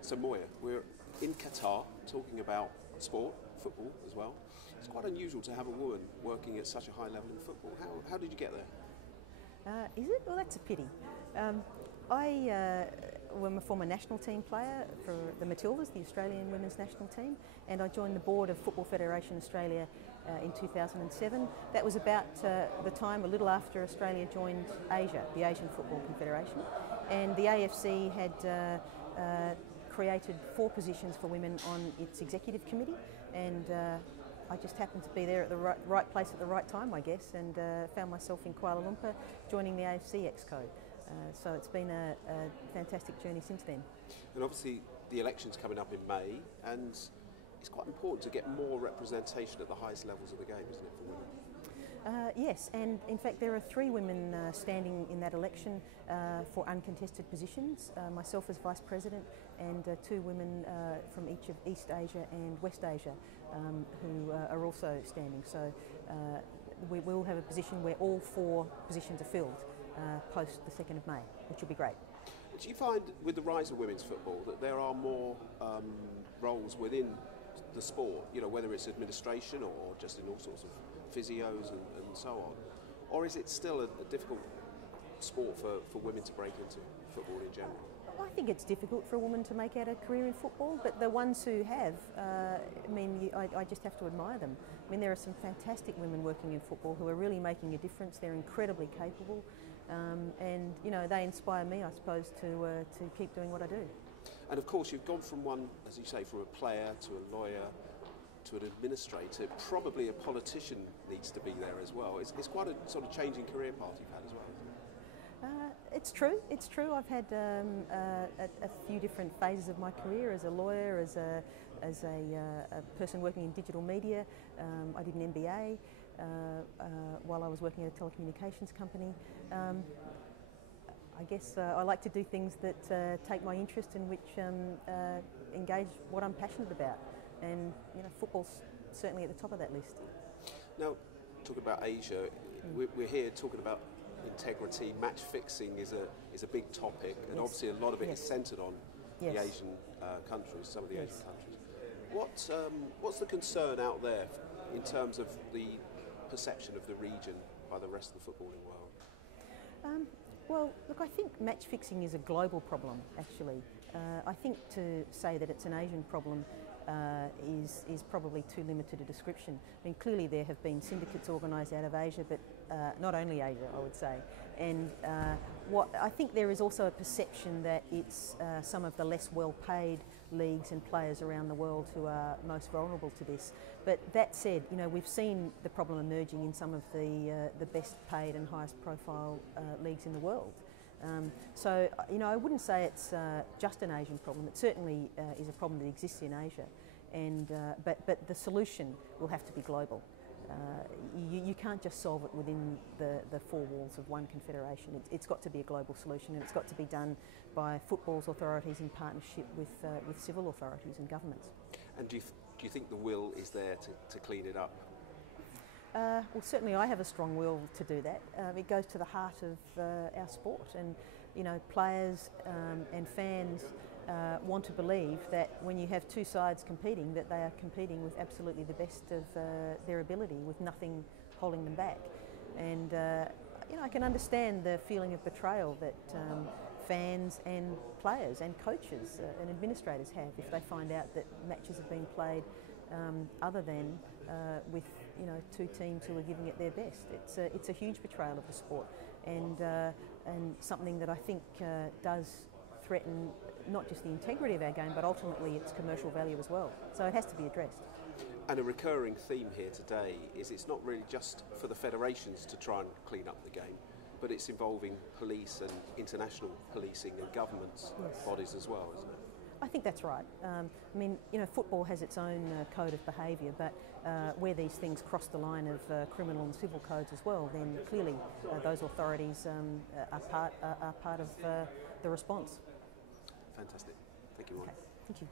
So Moya, we're in Qatar talking about sport, football as well. It's quite unusual to have a woman working at such a high level in football. How did you get there? Is it? Well, that's a pity. I am a former national team player for the Matildas, the Australian women's national team, and I joined the board of Football Federation Australia in 2007. That was about the time, a little after Australia joined Asia, the Asian Football Confederation, and the AFC had created 4 positions for women on its executive committee, and I just happened to be there at the right place at the right time, I guess, and found myself in Kuala Lumpur joining the AFC Exco. So it's been a fantastic journey since then. And obviously the election's coming up in May, and it's quite important to get more representation at the highest levels of the game, isn't it, for women? Yes, and in fact there are 3 women standing in that election for uncontested positions, myself as Vice President and 2 women from each of East Asia and West Asia who are also standing. So we will have a position where all 4 positions are filled post the 2nd of May, which will be great. Do you find with the rise of women's football that there are more roles within the sport, you know, whether it's administration or just in all sorts of physios and so on? Or is it still a difficult sport for women to break into, football in general? I think it's difficult for a woman to make out a career in football, but the ones who have, I just have to admire them. I mean, there are some fantastic women working in football who are really making a difference. They're incredibly capable, and you know, they inspire me, I suppose, to keep doing what I do. And of course, you've gone from one, as you say, from a player to a lawyer to an administrator. Probably a politician needs to be there as well. It's quite a sort of changing career path you've had as well, isn't it? It's true. It's true. I've had a few different phases of my career as a lawyer, as a person working in digital media. I did an MBA while I was working at a telecommunications company. I guess I like to do things that take my interest and which engage what I'm passionate about, and you know, football's certainly at the top of that list. Now, talking about Asia, we're here talking about integrity. Match fixing is a big topic, and obviously a lot of it is centred on the Asian countries, some of the Asian countries. What's the concern out there in terms of the perception of the region by the rest of the footballing world? Well, look, I think match fixing is a global problem, actually. I think to say that it's an Asian problem is probably too limited a description. I mean, clearly there have been syndicates organised out of Asia, but not only Asia, I would say. And what I think there is also a perception that it's some of the less well-paid leagues and players around the world who are most vulnerable to this. But that said, you know, we've seen the problem emerging in some of the best paid and highest profile leagues in the world. So, you know, I wouldn't say it's just an Asian problem. It certainly is a problem that exists in Asia, and but the solution will have to be global. You can't just solve it within the 4 walls of one confederation. It's got to be a global solution, and it's got to be done by football's authorities in partnership with civil authorities and governments. And do you think the will is there to clean it up? Well, certainly I have a strong will to do that. It goes to the heart of our sport, and you know, players and fans want to believe that when you have 2 sides competing, that they are competing with absolutely the best of their ability, with nothing holding them back. And you know, I can understand the feeling of betrayal that fans and players and coaches and administrators have if they find out that matches have been played other than with, you know, 2 teams who are giving it their best. It's a huge betrayal of the sport, and something that I think does threaten not just the integrity of our game, but ultimately its commercial value as well. So it has to be addressed. And a recurring theme here today is it's not really just for the federations to try and clean up the game, but it's involving police and international policing and governments bodies as well, isn't it? I think that's right. I mean, you know, football has its own code of behaviour, but where these things cross the line of criminal and civil codes as well, then clearly those authorities are part of the response. Fantastic. Thank you, Moya. Okay. Thank you.